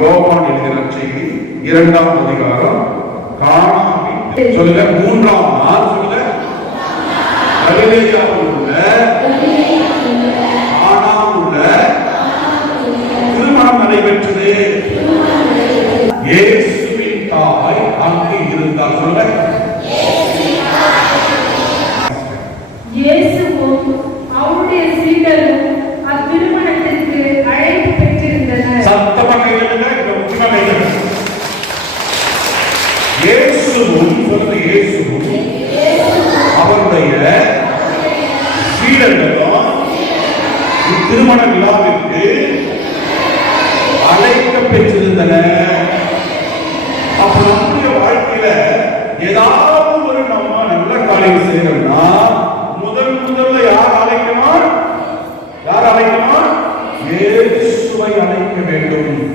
யோவான் எழுதின செய்தி 2ஆம் அதிகாரம் கானாவில் சொல்லுங்க 3ஆம் நாள் சொல்லுங்க கலிலேயாவில் உள்ள கானாவில் உள்ள திருமணம் நடைபெற்றது. இயேசுவின் தாய் அங்கு இருந்தார். சொல்லுங்க இயேசுவும் அவருடைய சீடரும் அத்திருமணத்திற்கு அழைப்பு பெற்றிருந்தனர். சத்தமாக எழுதுங்க. இந்த முக்கியமாக எழுதுங்க. இயேசுவும் சொல்லுங்க இயேசுவும் அவருடைய சீடர்களும் திருமண விழாவிற்கு அழைக்க பெற்றிருந்தனர். அப்ப நம்முடைய வாழ்க்கையில ஏதாவது ஒரு நம்ம நல்ல காரியம் செய்யணும்னா